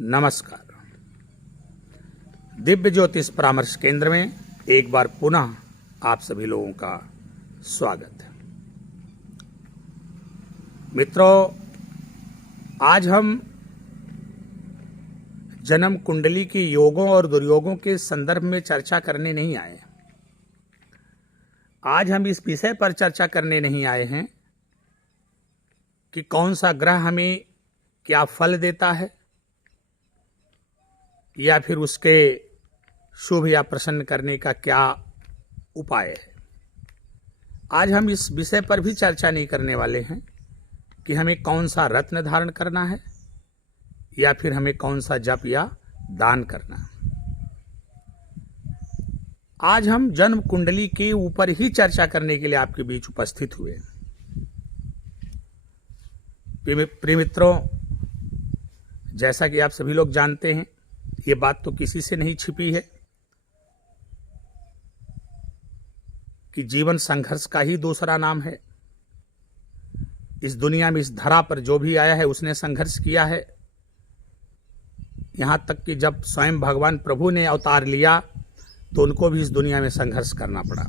नमस्कार। दिव्य ज्योतिष परामर्श केंद्र में एक बार पुनः आप सभी लोगों का स्वागत है। मित्रों, आज हम जन्म कुंडली की योगों और दुर्योगों के संदर्भ में चर्चा करने नहीं आए हैं। आज हम इस विषय पर चर्चा करने नहीं आए हैं कि कौन सा ग्रह हमें क्या फल देता है या फिर उसके शुभ या प्रसन्न करने का क्या उपाय है। आज हम इस विषय पर भी चर्चा नहीं करने वाले हैं कि हमें कौन सा रत्न धारण करना है या फिर हमें कौन सा जप या दान करना है। आज हम जन्म कुंडली के ऊपर ही चर्चा करने के लिए आपके बीच उपस्थित हुए। प्रिय मित्रों, जैसा कि आप सभी लोग जानते हैं, ये बात तो किसी से नहीं छिपी है कि जीवन संघर्ष का ही दूसरा नाम है। इस दुनिया में, इस धरा पर जो भी आया है उसने संघर्ष किया है। यहां तक कि जब स्वयं भगवान प्रभु ने अवतार लिया तो उनको भी इस दुनिया में संघर्ष करना पड़ा।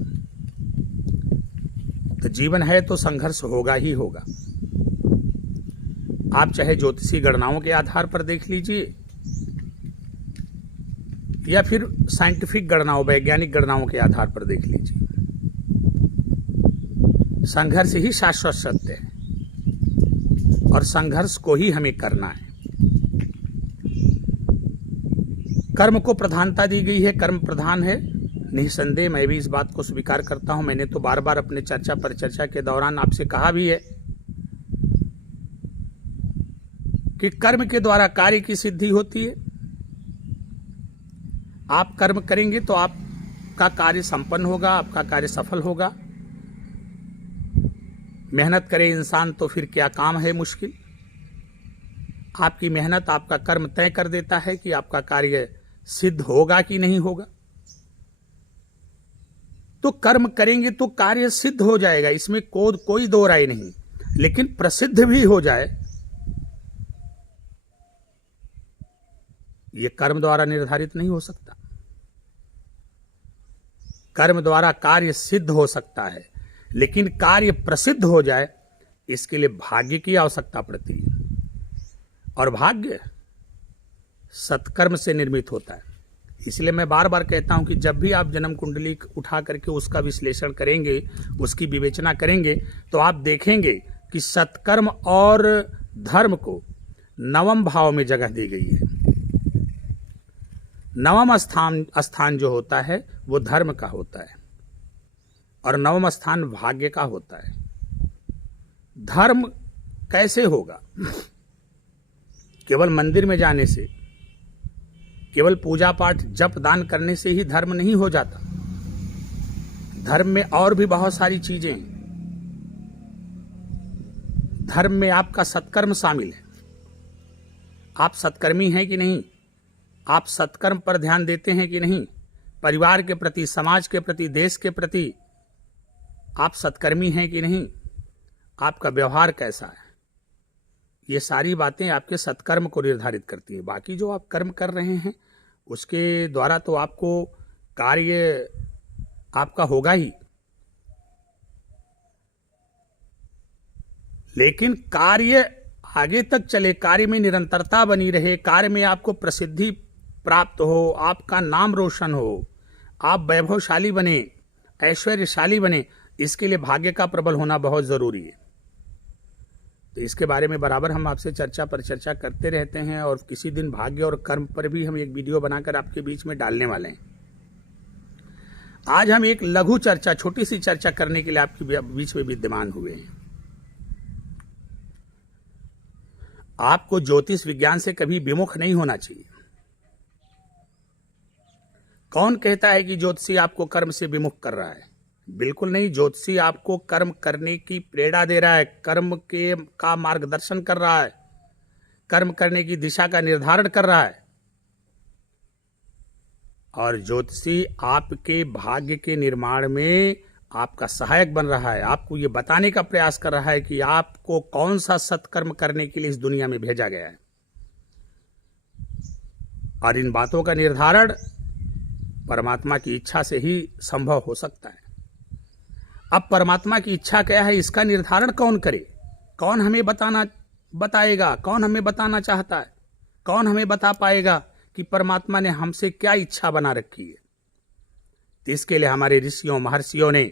तो जीवन है तो संघर्ष होगा ही होगा। आप चाहे ज्योतिषी गणनाओं के आधार पर देख लीजिए या फिर साइंटिफिक गणनाओं, वैज्ञानिक गणनाओं के आधार पर देख लीजिए, संघर्ष ही शाश्वत सत्य है और संघर्ष को ही हमें करना है। कर्म को प्रधानता दी गई है, कर्म प्रधान है, निसंदेह मैं भी इस बात को स्वीकार करता हूं। मैंने तो बार बार अपने चर्चा के दौरान आपसे कहा भी है कि कर्म के द्वारा कार्य की सिद्धि होती है। आप कर्म करेंगे तो आपका कार्य संपन्न होगा, आपका कार्य सफल होगा। मेहनत करे इंसान तो फिर क्या काम है मुश्किल। आपकी मेहनत, आपका कर्म तय कर देता है कि आपका कार्य सिद्ध होगा कि नहीं होगा। तो कर्म करेंगे तो कार्य सिद्ध हो जाएगा, इसमें कोई दो राय नहीं। लेकिन प्रसिद्ध भी हो जाए, यह कर्म द्वारा निर्धारित नहीं हो सकता। कर्म द्वारा कार्य सिद्ध हो सकता है, लेकिन कार्य प्रसिद्ध हो जाए इसके लिए भाग्य की आवश्यकता पड़ती है। और भाग्य सत्कर्म से निर्मित होता है। इसलिए मैं बार बार कहता हूं कि जब भी आप जन्म कुंडली उठा करके उसका विश्लेषण करेंगे, उसकी विवेचना करेंगे, तो आप देखेंगे कि सत्कर्म और धर्म को नवम भाव में जगह दी गई है। नवम स्थान जो होता है वो धर्म का होता है और नवम स्थान भाग्य का होता है। धर्म कैसे होगा? केवल मंदिर में जाने से, केवल पूजा पाठ जप दान करने से ही धर्म नहीं हो जाता। धर्म में और भी बहुत सारी चीजें हैं। धर्म में आपका सत्कर्म शामिल है। आप सत्कर्मी हैं कि नहीं? आप सत्कर्म पर ध्यान देते हैं कि नहीं? परिवार के प्रति, समाज के प्रति, देश के प्रति आप सत्कर्मी हैं कि नहीं? आपका व्यवहार कैसा है? ये सारी बातें आपके सत्कर्म को निर्धारित करती है। बाकी जो आप कर्म कर रहे हैं उसके द्वारा तो आपको कार्य आपका होगा ही, लेकिन कार्य आगे तक चले, कार्य में निरंतरता बनी रहे, कार्य में आपको प्रसिद्धि प्राप्त हो, आपका नाम रोशन हो, आप वैभवशाली बने, ऐश्वर्यशाली बने, इसके लिए भाग्य का प्रबल होना बहुत जरूरी है। तो इसके बारे में बराबर हम आपसे चर्चा करते रहते हैं और किसी दिन भाग्य और कर्म पर भी हम एक वीडियो बनाकर आपके बीच में डालने वाले हैं। आज हम एक लघु चर्चा, छोटी सी चर्चा करने के लिए आपके बीच में विद्यमान हुए हैं। आपको ज्योतिष विज्ञान से कभी विमुख नहीं होना चाहिए। कौन कहता है कि ज्योतिषी आपको कर्म से विमुख कर रहा है? बिल्कुल नहीं। ज्योतिषी आपको कर्म करने की प्रेरणा दे रहा है, कर्म का मार्गदर्शन कर रहा है, कर्म करने की दिशा का निर्धारण कर रहा है। और ज्योतिषी आपके भाग्य के निर्माण में आपका सहायक बन रहा है, आपको ये बताने का प्रयास कर रहा है कि आपको कौन सा सत्कर्म करने के लिए इस दुनिया में भेजा गया है। और इन बातों का निर्धारण परमात्मा की इच्छा से ही संभव हो सकता है। अब परमात्मा की इच्छा क्या है, इसका निर्धारण कौन करे? कौन हमें बताएगा? कौन हमें बताना चाहता है? कौन हमें बता पाएगा कि परमात्मा ने हमसे क्या इच्छा बना रखी है? तो इसके लिए हमारे ऋषियों महर्षियों ने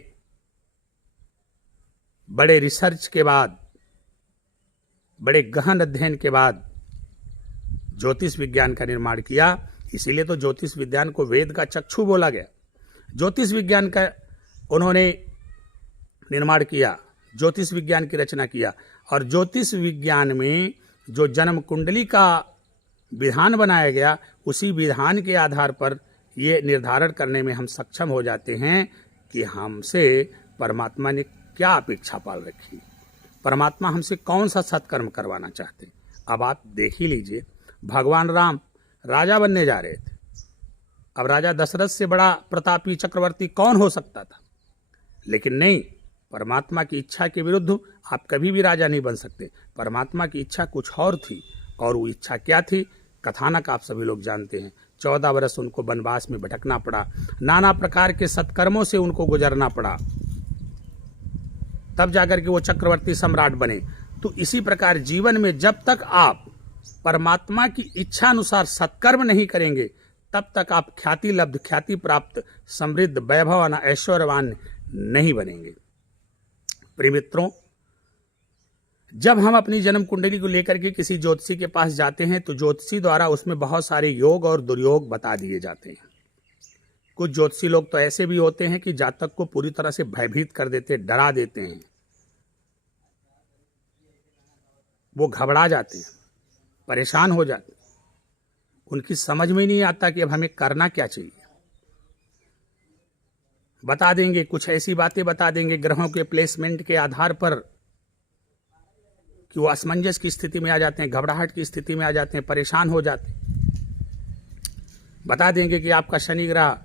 बड़े रिसर्च के बाद, बड़े गहन अध्ययन के बाद ज्योतिष विज्ञान का निर्माण किया। इसीलिए तो ज्योतिष विज्ञान को वेद का चक्षु बोला गया। ज्योतिष विज्ञान का उन्होंने निर्माण किया, ज्योतिष विज्ञान की रचना किया। और ज्योतिष विज्ञान में जो जन्म कुंडली का विधान बनाया गया, उसी विधान के आधार पर ये निर्धारण करने में हम सक्षम हो जाते हैं कि हमसे परमात्मा ने क्या अपेक्षा पाल रखी, परमात्मा हमसे कौन सा सत्कर्म करवाना चाहते। अब आप देख ही लीजिए, भगवान राम राजा बनने जा रहे थे। अब राजा दशरथ से बड़ा प्रतापी चक्रवर्ती कौन हो सकता था? लेकिन नहीं, परमात्मा की इच्छा के विरुद्ध आप कभी भी राजा नहीं बन सकते। परमात्मा की इच्छा कुछ और थी, और वो इच्छा क्या थी? कथानक आप सभी लोग जानते हैं। 14 वर्ष उनको वनवास में भटकना पड़ा, नाना प्रकार के सत्कर्मों से उनको गुजरना पड़ा, तब जाकर के वो चक्रवर्ती सम्राट बने। तो इसी प्रकार जीवन में जब तक आप परमात्मा की इच्छा अनुसार सत्कर्म नहीं करेंगे, तब तक आप ख्याति लब्ध, ख्याति प्राप्त, समृद्ध, वैभवान, ऐश्वर्यवान नहीं बनेंगे। प्रिय मित्रों, जब हम अपनी जन्म कुंडली को लेकर के किसी ज्योतिषी के पास जाते हैं तो ज्योतिषी द्वारा उसमें बहुत सारे योग और दुर्योग बता दिए जाते हैं। कुछ ज्योतिषी लोग तो ऐसे भी होते हैं कि जातक को पूरी तरह से भयभीत कर देते, डरा देते हैं, वो घबरा जाते हैं, परेशान हो जाते हैं, उनकी समझ में नहीं आता कि अब हमें करना क्या चाहिए। बता देंगे, कुछ ऐसी बातें बता देंगे ग्रहों के प्लेसमेंट के आधार पर कि वो असमंजस की स्थिति में आ जाते हैं, घबराहट की स्थिति में आ जाते हैं, परेशान हो जाते हैं। बता देंगे कि आपका शनि ग्रह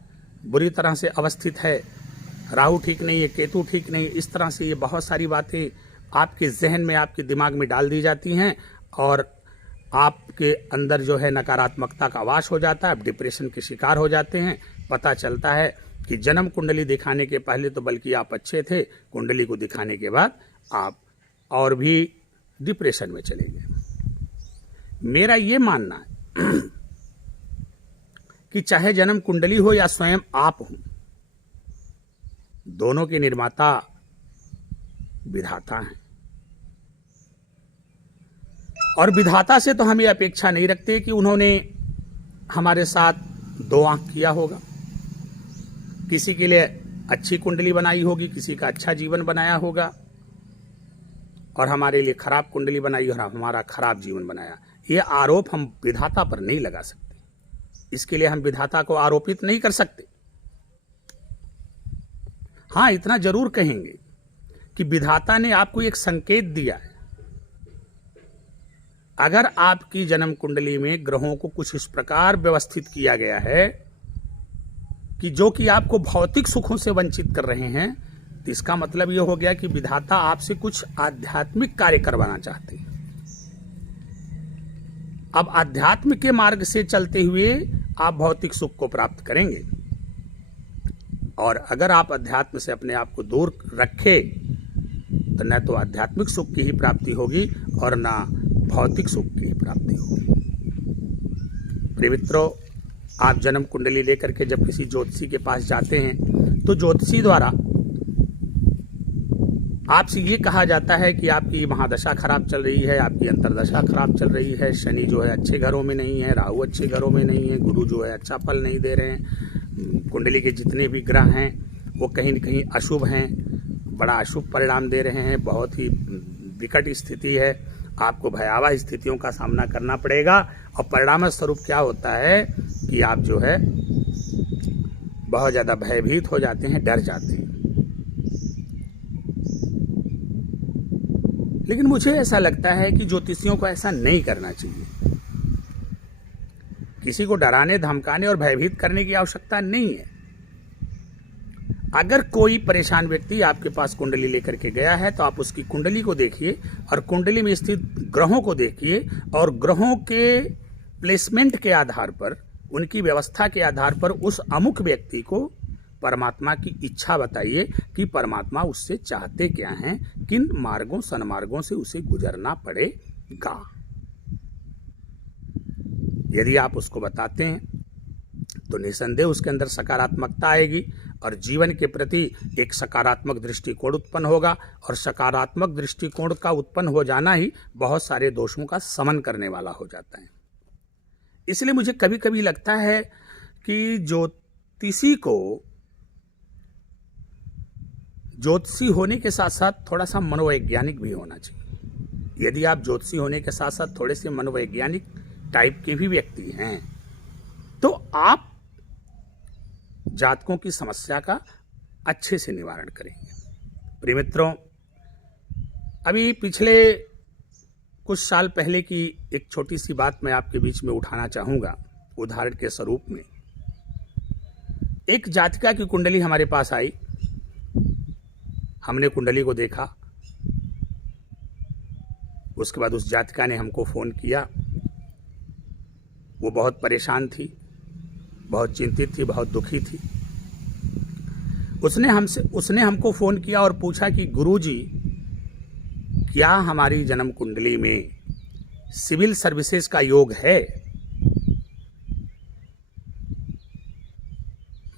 बुरी तरह से अवस्थित है, राहु ठीक नहीं है, केतु ठीक नहीं है। इस तरह से ये बहुत सारी बातें आपके जहन में, आपके दिमाग में डाल दी जाती हैं और आपके अंदर जो है नकारात्मकता का वास हो जाता है, आप डिप्रेशन के शिकार हो जाते हैं। पता चलता है कि जन्म कुंडली दिखाने के पहले तो बल्कि आप अच्छे थे, कुंडली को दिखाने के बाद आप और भी डिप्रेशन में चले गए। मेरा ये मानना है कि चाहे जन्म कुंडली हो या स्वयं आप हो, दोनों के निर्माता विधाता हैं। और विधाता से तो हम ये अपेक्षा नहीं रखते कि उन्होंने हमारे साथ दो आंख किया होगा। किसी के लिए अच्छी कुंडली बनाई होगी, किसी का अच्छा जीवन बनाया होगा, और हमारे लिए खराब कुंडली बनाई और हमारा खराब जीवन बनाया। ये आरोप हम विधाता पर नहीं लगा सकते। इसके लिए हम विधाता को आरोपित नहीं कर सकते। हाँ, इतना जरूर कहेंगे कि विधाता ने आपको एक संकेत दिया है। अगर आपकी जन्म कुंडली में ग्रहों को कुछ इस प्रकार व्यवस्थित किया गया है कि जो कि आपको भौतिक सुखों से वंचित कर रहे हैं, तो इसका मतलब यह हो गया कि विधाता आपसे कुछ आध्यात्मिक कार्य करवाना चाहते हैं। अब आध्यात्म के मार्ग से चलते हुए आप भौतिक सुख को प्राप्त करेंगे, और अगर आप अध्यात्म से अपने आप को दूर रखे तो न तो आध्यात्मिक सुख की ही प्राप्ति होगी और न भौतिक सुख की ही प्राप्ति होगी। प्रिय मित्रों, आप जन्म कुंडली लेकर के जब किसी ज्योतिषी के पास जाते हैं तो ज्योतिषी द्वारा आपसे ये कहा जाता है कि आपकी महादशा खराब चल रही है, आपकी अंतरदशा खराब चल रही है, शनि जो है अच्छे घरों में नहीं है, राहु अच्छे घरों में नहीं है, गुरु जो है अच्छा फल नहीं दे रहे हैं, कुंडली के जितने भी ग्रह हैं वो कहीं न कहीं अशुभ हैं, बड़ा अशुभ परिणाम दे रहे हैं, बहुत ही विकट स्थिति है, आपको भयावह स्थितियों का सामना करना पड़ेगा। और परिणाम स्वरूप क्या होता है कि आप जो है बहुत ज़्यादा भयभीत हो जाते हैं, डर जाते हैं। लेकिन मुझे ऐसा लगता है कि ज्योतिषियों को ऐसा नहीं करना चाहिए। किसी को डराने, धमकाने और भयभीत करने की आवश्यकता नहीं है। अगर कोई परेशान व्यक्ति आपके पास कुंडली लेकर के गया है तो आप उसकी कुंडली को देखिए और कुंडली में स्थित ग्रहों को देखिए और ग्रहों के प्लेसमेंट के आधार पर उनकी व्यवस्था के आधार पर उस अमुक व्यक्ति को परमात्मा की इच्छा बताइए कि परमात्मा उससे चाहते क्या हैं, किन मार्गों सन्मार्गों से उसे गुजरना पड़ेगा। यदि आप उसको बताते हैं तो निसंदेह उसके अंदर सकारात्मकता आएगी और जीवन के प्रति एक सकारात्मक दृष्टिकोण उत्पन्न होगा, और सकारात्मक दृष्टिकोण का उत्पन्न हो जाना ही बहुत सारे दोषों का शमन करने वाला हो जाता है। इसलिए मुझे कभी कभी लगता है कि ज्योतिषी होने के साथ साथ थोड़ा सा मनोवैज्ञानिक भी होना चाहिए। यदि आप ज्योतिषी होने के साथ साथ थोड़े से मनोवैज्ञानिक टाइप के भी व्यक्ति हैं तो आप जातकों की समस्या का अच्छे से निवारण करेंगे। प्रिय मित्रों, अभी पिछले कुछ साल पहले की एक छोटी सी बात मैं आपके बीच में उठाना चाहूँगा उदाहरण के स्वरूप में। एक जातिका की कुंडली हमारे पास आई, हमने कुंडली को देखा, उसके बाद उस जातिका ने हमको फ़ोन किया। वो बहुत परेशान थी, बहुत चिंतित थी, बहुत दुखी थी। उसने हमको फ़ोन किया और पूछा कि गुरुजी, क्या हमारी जन्म कुंडली में सिविल सर्विसेज का योग है?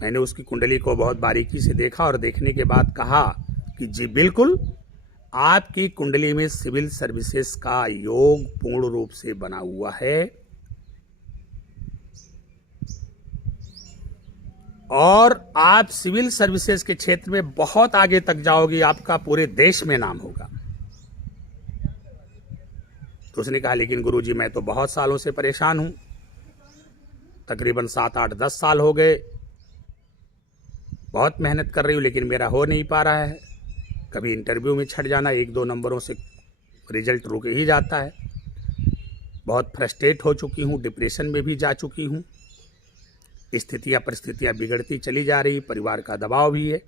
मैंने उसकी कुंडली को बहुत बारीकी से देखा और देखने के बाद कहा कि जी बिल्कुल, आपकी कुंडली में सिविल सर्विसेज का योग पूर्ण रूप से बना हुआ है और आप सिविल सर्विसेज के क्षेत्र में बहुत आगे तक जाओगी, आपका पूरे देश में नाम होगा। तो उसने कहा लेकिन गुरुजी, मैं तो बहुत सालों से परेशान हूं, तकरीबन 7, 8, 10 साल हो गए, बहुत मेहनत कर रही हूं लेकिन मेरा हो नहीं पा रहा है। कभी इंटरव्यू में छट जाना, 1-2 नंबरों से रिजल्ट रुक ही जाता है। बहुत फ्रस्ट्रेट हो चुकी हूं, डिप्रेशन में भी जा चुकी हूं, स्थितियां परिस्थितियां बिगड़ती चली जा रही, परिवार का दबाव भी है,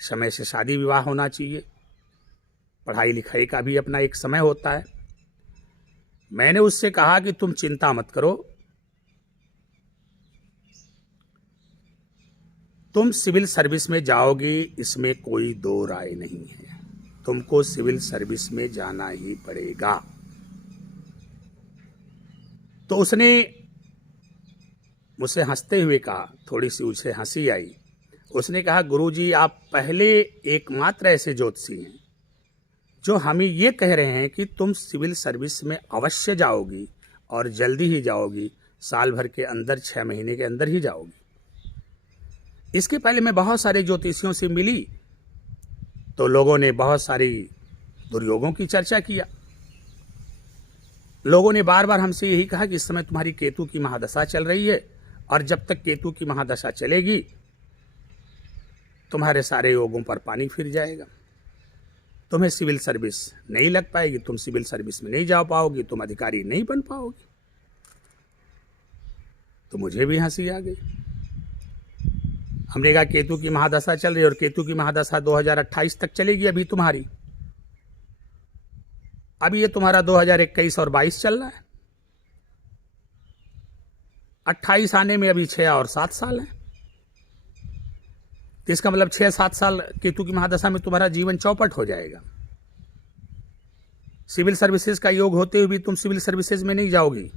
समय से शादी विवाह होना चाहिए, पढ़ाई लिखाई का भी अपना एक समय होता है। मैंने उससे कहा कि तुम चिंता मत करो, तुम सिविल सर्विस में जाओगी, इसमें कोई दो राय नहीं है, तुमको सिविल सर्विस में जाना ही पड़ेगा। तो उसने मुझसे हंसते हुए कहा, थोड़ी सी उसे हंसी आई। उसने कहा गुरुजी, आप पहले एकमात्र ऐसे ज्योतिषी हैं जो हमें ये कह रहे हैं कि तुम सिविल सर्विस में अवश्य जाओगी और जल्दी ही जाओगी, साल भर के अंदर, 6 महीने के अंदर ही जाओगी। इसके पहले मैं बहुत सारे ज्योतिषियों से मिली तो लोगों ने बहुत सारी दुर्योगों की चर्चा किया। लोगों ने बार बार हमसे यही कहा कि इस समय तुम्हारी केतु की महादशा चल रही है और जब तक केतु की महादशा चलेगी तुम्हारे सारे योगों पर पानी फिर जाएगा, तुम्हें सिविल सर्विस नहीं लग पाएगी, तुम सिविल सर्विस में नहीं जा पाओगी, तुम अधिकारी नहीं बन पाओगी। तो मुझे भी हंसी आ गई। हमने कहा केतु की महादशा चल रही है और केतु की महादशा 2028 तक चलेगी अभी तुम्हारी। अभी ये तुम्हारा 2021 और 22 चल रहा है, 28 आने में अभी 6 और 7 साल है। तो इसका मतलब 6-7 साल केतु की महादशा में तुम्हारा जीवन चौपट हो जाएगा। सिविल सर्विसेज का योग होते हुए भी तुम सिविल सर्विसेज में नहीं जाओगी।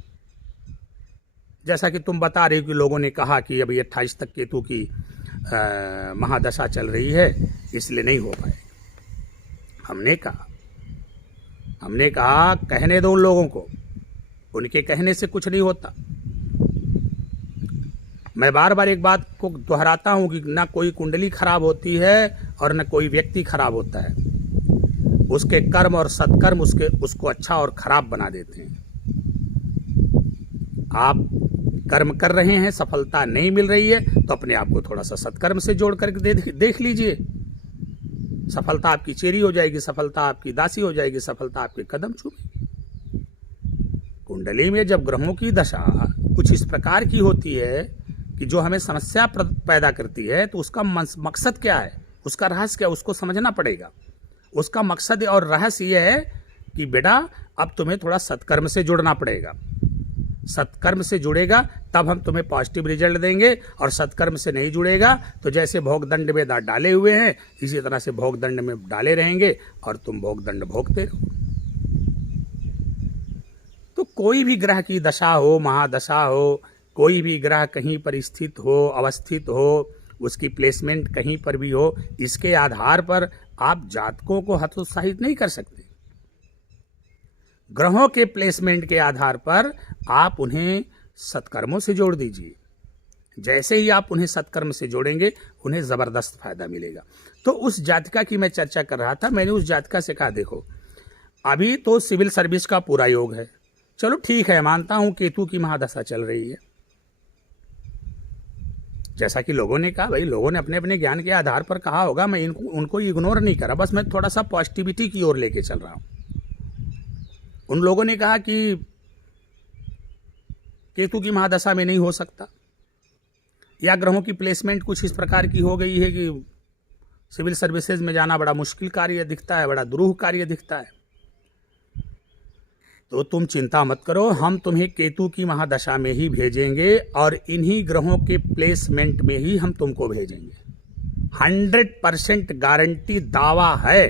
जैसा कि तुम बता रहे हो कि लोगों ने कहा कि अभी 28 तक केतु की महादशा चल रही है, इसलिए नहीं हो पाएगा। हमने कहा कहने दो उन लोगों को, उनके कहने से कुछ नहीं होता। मैं बार बार एक बात को दोहराता हूं कि ना कोई कुंडली खराब होती है और न कोई व्यक्ति खराब होता है, उसके कर्म और सत्कर्म उसको अच्छा और खराब बना देते हैं। आप कर्म कर रहे हैं, सफलता नहीं मिल रही है तो अपने आप को थोड़ा सा सत्कर्म से जोड़ करके देख लीजिए, सफलता आपकी चेरी हो जाएगी, सफलता आपकी दासी हो जाएगी, सफलता आपके कदम चूमेगी। कुंडली में जब ग्रहों की दशा कुछ इस प्रकार की होती है कि जो हमें समस्या पैदा करती है, तो उसका मकसद क्या है, उसका रहस्य क्या है, उसको समझना पड़ेगा। उसका मकसद और रहस्य यह है कि बेटा अब तुम्हें थोड़ा सत्कर्म से जुड़ना पड़ेगा। सत्कर्म से जुड़ेगा तब हम तुम्हें पॉजिटिव रिजल्ट देंगे, और सत्कर्म से नहीं जुड़ेगा तो जैसे भोग दंड में डाले हुए हैं इसी तरह से भोग दंड में डाले रहेंगे और तुम भोग दंड भोगते रहो। तो कोई भी ग्रह की दशा हो, महादशा हो, कोई भी ग्रह कहीं पर स्थित हो, अवस्थित हो, उसकी प्लेसमेंट कहीं पर भी हो, इसके आधार पर आप जातकों को हतोत्साहित नहीं कर सकते। ग्रहों के प्लेसमेंट के आधार पर आप उन्हें सत्कर्मों से जोड़ दीजिए। जैसे ही आप उन्हें सत्कर्म से जोड़ेंगे उन्हें जबरदस्त फायदा मिलेगा। तो उस जातिका की मैं चर्चा कर रहा था। मैंने उस जातिका से कहा, देखो अभी तो सिविल सर्विस का पूरा योग है, चलो ठीक है, मानता हूं केतु की महादशा चल रही है। जैसा कि लोगों ने कहा, भाई लोगों ने अपने अपने ज्ञान के आधार पर कहा होगा, मैं उनको इग्नोर नहीं करा, बस मैं थोड़ा सा पॉजिटिविटी की ओर लेके चल रहा हूं। उन लोगों ने कहा कि केतु की महादशा में नहीं हो सकता, या ग्रहों की प्लेसमेंट कुछ इस प्रकार की हो गई है कि सिविल सर्विसेज में जाना बड़ा मुश्किल कार्य दिखता है, बड़ा दुरूह कार्य दिखता है। तो तुम चिंता मत करो, हम तुम्हें केतु की महादशा में ही भेजेंगे और इन्हीं ग्रहों के प्लेसमेंट में ही हम तुमको भेजेंगे। 100% गारंटी दावा है।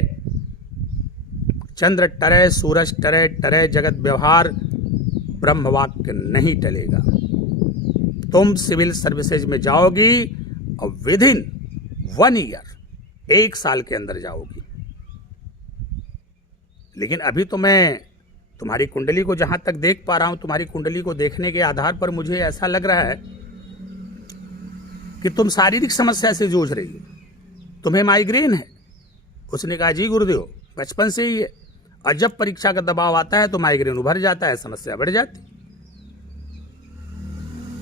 चंद्र टरे, सूरज टरे, टरे जगत व्यवहार, ब्रह्म वाक्य नहीं टलेगा। तुम सिविल सर्विसेज में जाओगी और विदिन 1 ईयर, 1 साल के अंदर जाओगी। लेकिन अभी तो मैं तुम्हारी कुंडली को जहां तक देख पा रहा हूं, तुम्हारी कुंडली को देखने के आधार पर मुझे ऐसा लग रहा है कि तुम शारीरिक समस्या से जूझ रही हो, तुम्हें माइग्रेन है। उसने कहा, जी गुरुदेव बचपन से ही है, और जब परीक्षा का दबाव आता है तो माइग्रेन उभर जाता है, समस्या बढ़ जाती।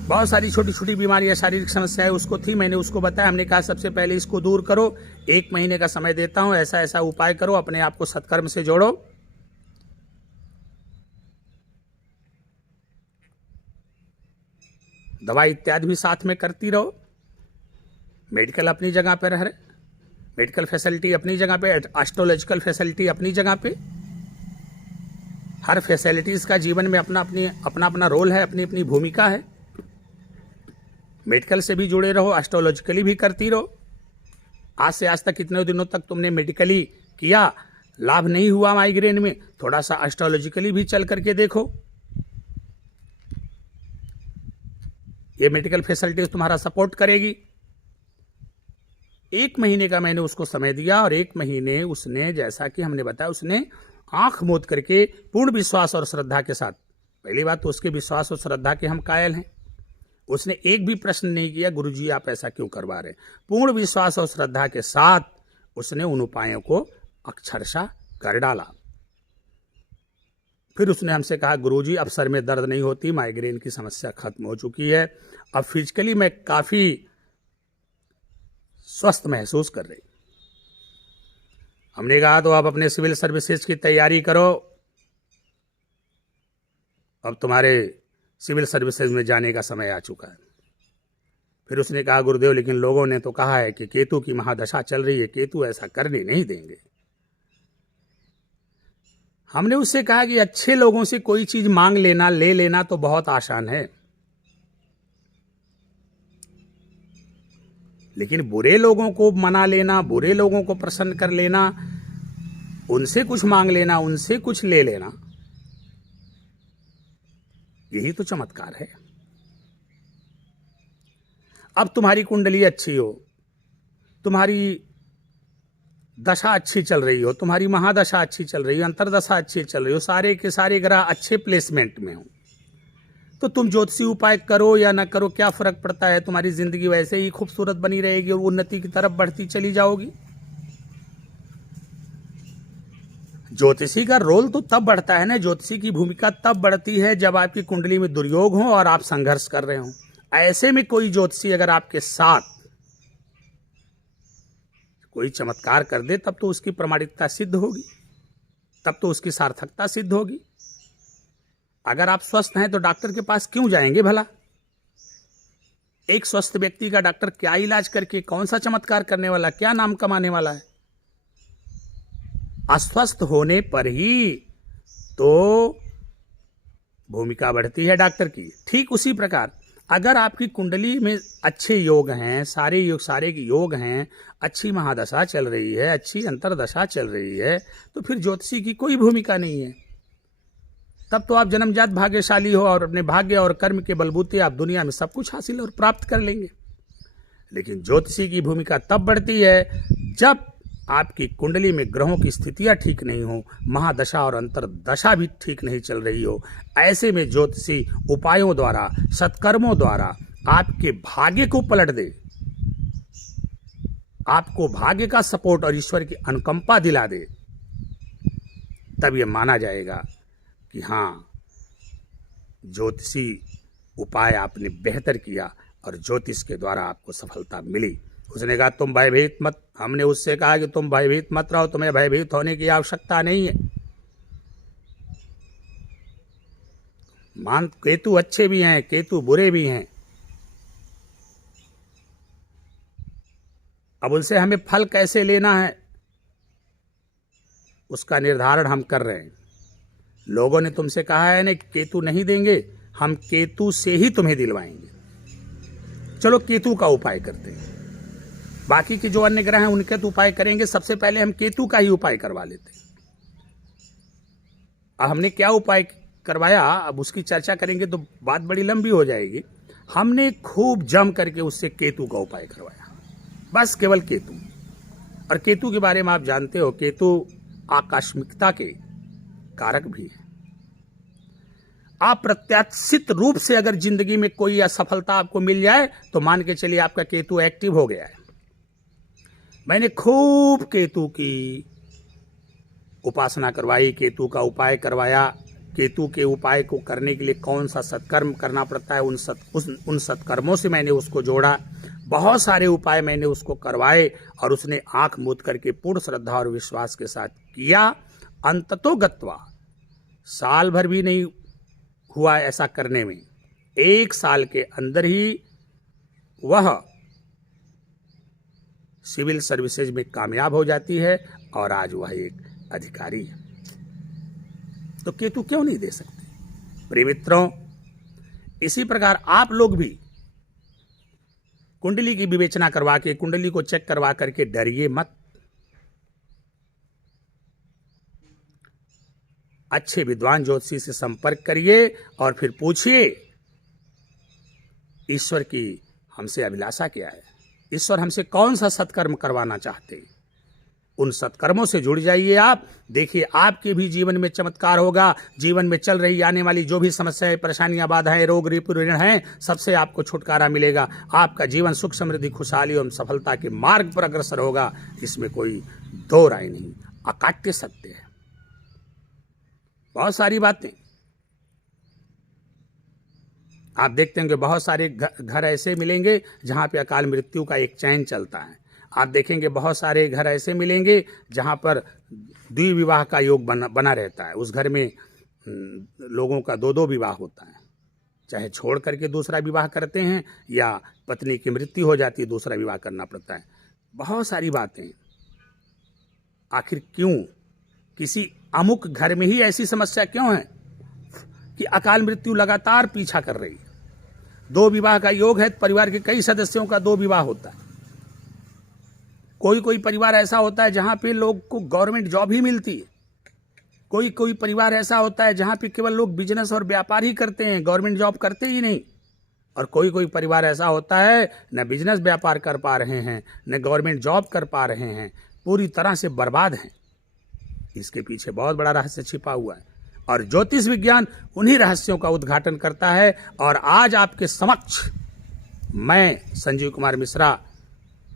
बहुत सारी छोटी छोटी बीमारियां, शारीरिक समस्याएं उसको थी। मैंने उसको बताया, हमने कहा सबसे पहले इसको दूर करो, 1 महीने का समय देता हूं, ऐसा ऐसा उपाय करो, अपने आप को सत्कर्म से जोड़ो। दवाई इत्यादि भी साथ में करती रहो। मेडिकल अपनी जगह पर रहे, मेडिकल फैसिलिटी अपनी जगह पे, एस्ट्रोलॉजिकल फैसिलिटी अपनी जगह पे। हर फैसिलिटीज का जीवन में अपना अपना रोल है, अपनी अपनी भूमिका है। मेडिकल से भी जुड़े रहो, एस्ट्रोलॉजिकली भी करती रहो। आज से आज तक कितने दिनों तक तुमने मेडिकली किया, लाभ नहीं हुआ माइग्रेन में, थोड़ा सा एस्ट्रोलॉजिकली भी चल करके देखो। ये मेडिकल फैसिलिटीज तुम्हारा सपोर्ट करेगी। 1 महीने का मैंने उसको समय दिया और 1 महीने उसने, जैसा कि हमने बताया, उसने आंख मूंद करके पूर्ण विश्वास और श्रद्धा के साथ, पहली बात तो उसके विश्वास और श्रद्धा के हम कायल हैं, उसने एक भी प्रश्न नहीं किया गुरुजी आप ऐसा क्यों करवा रहे। पूर्ण विश्वास और श्रद्धा के साथ उसने उन उपायों को अक्षरशः कर डाला। फिर उसने हमसे कहा, गुरुजी अब सर में दर्द नहीं होती, माइग्रेन की समस्या खत्म हो चुकी है, अब फिजिकली मैं काफी स्वस्थ महसूस कर रही। हमने कहा तो आप अपने सिविल सर्विसेज की तैयारी करो, अब तुम्हारे सिविल सर्विसेज में जाने का समय आ चुका है। फिर उसने कहा, गुरुदेव लेकिन लोगों ने तो कहा है कि केतु की महादशा चल रही है, केतु ऐसा करने नहीं देंगे। हमने उससे कहा कि अच्छे लोगों से कोई चीज मांग लेना, ले लेना तो बहुत आसान है, लेकिन बुरे लोगों को मना लेना, बुरे लोगों को प्रसन्न कर लेना, उनसे कुछ मांग लेना, उनसे कुछ ले लेना, यही तो चमत्कार है। अब तुम्हारी कुंडली अच्छी हो, तुम्हारी दशा अच्छी चल रही हो, तुम्हारी महादशा अच्छी चल रही हो, अंतरदशा अच्छी चल रही हो, सारे के सारे ग्रह अच्छे प्लेसमेंट में हो, तो तुम ज्योतिषी उपाय करो या ना करो क्या फर्क पड़ता है। तुम्हारी जिंदगी वैसे ही खूबसूरत बनी रहेगी और उन्नति की तरफ बढ़ती चली जाओगी। ज्योतिषी का रोल तो तब बढ़ता है ना, ज्योतिषी की भूमिका तब बढ़ती है जब आपकी कुंडली में दुर्योग हो और आप संघर्ष कर रहे हो। ऐसे में कोई ज्योतिषी अगर आपके साथ कोई चमत्कार कर दे तब तो उसकी प्रामाणिकता सिद्ध होगी, तब तो उसकी सार्थकता सिद्ध होगी। अगर आप स्वस्थ हैं तो डॉक्टर के पास क्यों जाएंगे भला? एक स्वस्थ व्यक्ति का डॉक्टर क्या इलाज करके, कौन सा चमत्कार करने वाला, क्या नाम कमाने वाला है? अस्वस्थ होने पर ही तो भूमिका बढ़ती है डॉक्टर की। ठीक उसी प्रकार अगर आपकी कुंडली में अच्छे योग हैं, सारे के योग हैं, अच्छी महादशा चल रही है, अच्छी अंतरदशा चल रही है, तो फिर ज्योतिषी की कोई भूमिका नहीं है। तब तो आप जन्मजात भाग्यशाली हो और अपने भाग्य और कर्म के बलबूते आप दुनिया में सब कुछ हासिल और प्राप्त कर लेंगे। लेकिन ज्योतिषी की भूमिका तब बढ़ती है जब आपकी कुंडली में ग्रहों की स्थितियां ठीक नहीं हो, महादशा और अंतरदशा भी ठीक नहीं चल रही हो। ऐसे में ज्योतिषी उपायों द्वारा, सत्कर्मों द्वारा आपके भाग्य को पलट दे, आपको भाग्य का सपोर्ट और ईश्वर की अनुकंपा दिला दे, तब यह माना जाएगा कि हाँ, ज्योतिषी उपाय आपने बेहतर किया और ज्योतिष के द्वारा आपको सफलता मिली। उसने कहा तुम भयभीत मत, हमने उससे कहा कि तुम भयभीत मत रहो, तुम्हें भयभीत होने की आवश्यकता नहीं है। केतु अच्छे भी हैं, केतु बुरे भी हैं। अब उनसे हमें फल कैसे लेना है उसका निर्धारण हम कर रहे हैं। लोगों ने तुमसे कहा है ना केतु नहीं देंगे, हम केतु से ही तुम्हें दिलवाएंगे। चलो केतु का उपाय करते हैं, बाकी के जो अन्य ग्रह हैं उनके तो उपाय करेंगे, सबसे पहले हम केतु का ही उपाय करवा लेते हैं। अब हमने क्या उपाय करवाया, अब उसकी चर्चा करेंगे तो बात बड़ी लंबी हो जाएगी। हमने खूब जम करके उससे केतु का उपाय करवाया, बस केवल केतु। और केतु के बारे में आप जानते हो, केतु आकस्मिकता के कारक भी है। अप्रत्याशित रूप से अगर जिंदगी में कोई असफलता आपको मिल जाए तो मान के चलिए आपका केतु एक्टिव हो गया है। मैंने खूब केतु की उपासना करवाई, केतु का उपाय करवाया। केतु के उपाय को करने के लिए कौन सा सत्कर्म करना पड़ता है, उन सत्कर्मों से मैंने उसको जोड़ा। बहुत सारे उपाय मैंने उसको करवाए और उसने आंख मूंद करके पूर्ण श्रद्धा और विश्वास के साथ किया। अंततो गत्वा साल भर भी नहीं हुआ ऐसा करने में, 1 साल के अंदर ही वह सिविल सर्विसेज में कामयाब हो जाती है और आज वह एक अधिकारी है। तो केतु क्यों नहीं दे सकते? प्रिय मित्रों, इसी प्रकार आप लोग भी कुंडली की विवेचना करवा के, कुंडली को चेक करवा करके डरिए मत। अच्छे विद्वान ज्योतिषी से संपर्क करिए और फिर पूछिए ईश्वर की हमसे अभिलाषा क्या है, ईश्वर हमसे कौन सा सत्कर्म करवाना चाहते हैं। उन सत्कर्मों से जुड़ जाइए आप, देखिए आपके भी जीवन में चमत्कार होगा। जीवन में चल रही आने वाली जो भी समस्याएं, परेशानियां, बाधाएं, रोग, रिपु, ऋण हैं, सबसे आपको छुटकारा मिलेगा। आपका जीवन सुख, समृद्धि, खुशहाली एवं सफलता के मार्ग पर अग्रसर होगा, इसमें कोई दो राय नहीं, अकाट्य सत्य है। बहुत सारी बातें आप देखते होंगे, बहुत सारे घर ऐसे मिलेंगे जहां पे अकाल मृत्यु का एक चैन चलता है। आप देखेंगे बहुत सारे घर ऐसे मिलेंगे जहां पर द्विविवाह का योग बना रहता है। उस घर में लोगों का 2-2 विवाह होता है, चाहे छोड़ करके दूसरा विवाह करते हैं या पत्नी की मृत्यु हो जाती है, दूसरा विवाह करना पड़ता है। बहुत सारी बातें। आखिर क्यों? किसी अमुक घर में ही ऐसी समस्या क्यों है कि अकाल मृत्यु लगातार पीछा कर रही है? 2 विवाह का योग है, परिवार के कई सदस्यों का 2 विवाह होता है। कोई परिवार ऐसा होता है जहां पे लोग को गवर्नमेंट जॉब ही मिलती है। कोई परिवार ऐसा होता है जहां पे केवल लोग बिजनेस और व्यापार ही करते हैं, गवर्नमेंट जॉब करते ही नहीं। और कोई परिवार ऐसा होता है न बिजनेस व्यापार कर पा रहे हैं, न गवर्नमेंट जॉब कर पा रहे हैं, पूरी तरह से बर्बाद हैं। इसके पीछे बहुत बड़ा रहस्य छिपा हुआ है और ज्योतिष विज्ञान उन्हीं रहस्यों का उद्घाटन करता है। और आज आपके समक्ष मैं संजीव कुमार मिश्रा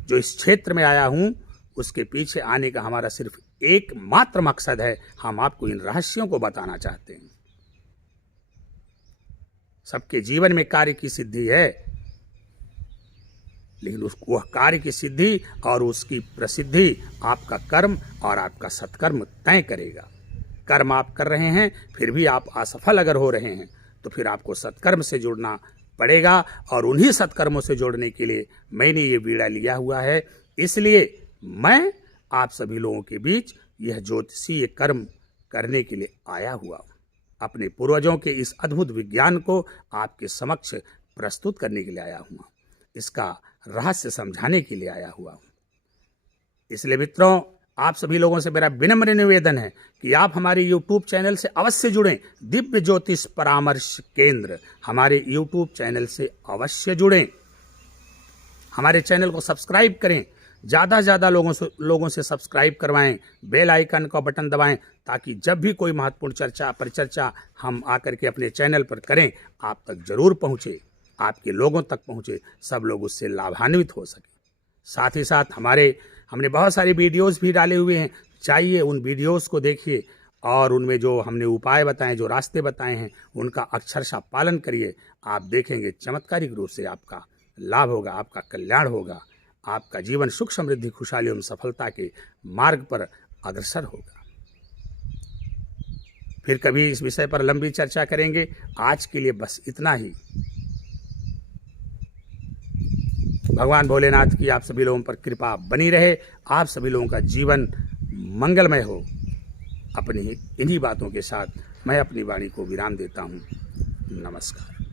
जो इस क्षेत्र में आया हूं, उसके पीछे आने का हमारा सिर्फ एकमात्र मकसद है, हम आपको इन रहस्यों को बताना चाहते हैं। सबके जीवन में कार्य की सिद्धि है, लेकिन वह कार्य की सिद्धि और उसकी प्रसिद्धि आपका कर्म और आपका सत्कर्म तय करेगा। कर्म आप कर रहे हैं फिर भी आप असफल अगर हो रहे हैं तो फिर आपको सत्कर्म से जुड़ना पड़ेगा। और उन्हीं सत्कर्मों से जोड़ने के लिए मैंने ये बीड़ा लिया हुआ है। इसलिए मैं आप सभी लोगों के बीच यह ज्योतिषीय कर्म करने के लिए आया हुआ हूं। अपने पूर्वजों के इस अद्भुत विज्ञान को आपके समक्ष प्रस्तुत करने के लिए आया हूँ, इसका रहस्य समझाने के लिए आया हुआ हूँ। इसलिए मित्रों, आप सभी लोगों से मेरा विनम्र निवेदन है कि आप हमारे YouTube चैनल से अवश्य जुड़ें। दिव्य ज्योतिष परामर्श केंद्र हमारे YouTube चैनल से अवश्य जुड़ें। हमारे चैनल को सब्सक्राइब करें, ज़्यादा से ज़्यादा लोगों से सब्सक्राइब करवाएं, बेल आइकन का बटन दबाएं, ताकि जब भी कोई महत्वपूर्ण परिचर्चा हम आकर के अपने चैनल पर करें, आप तक जरूर पहुँचे, आपके लोगों तक पहुँचे, सब लोग उससे लाभान्वित हो सके। साथ ही साथ हमने बहुत सारे वीडियोस भी डाले हुए हैं, चाहिए उन वीडियोस को देखिए और उनमें जो हमने उपाय बताए, जो रास्ते बताए हैं, उनका अक्षरशः पालन करिए। आप देखेंगे चमत्कारिक रूप से आपका लाभ होगा, आपका कल्याण होगा, आपका जीवन सुख समृद्धि खुशहाली एवं सफलता के मार्ग पर अग्रसर होगा। फिर कभी इस विषय पर लंबी चर्चा करेंगे। आज के लिए बस इतना ही। भगवान भोलेनाथ की आप सभी लोगों पर कृपा बनी रहे, आप सभी लोगों का जीवन मंगलमय हो। अपनी इन्हीं बातों के साथ मैं अपनी वाणी को विराम देता हूँ। नमस्कार।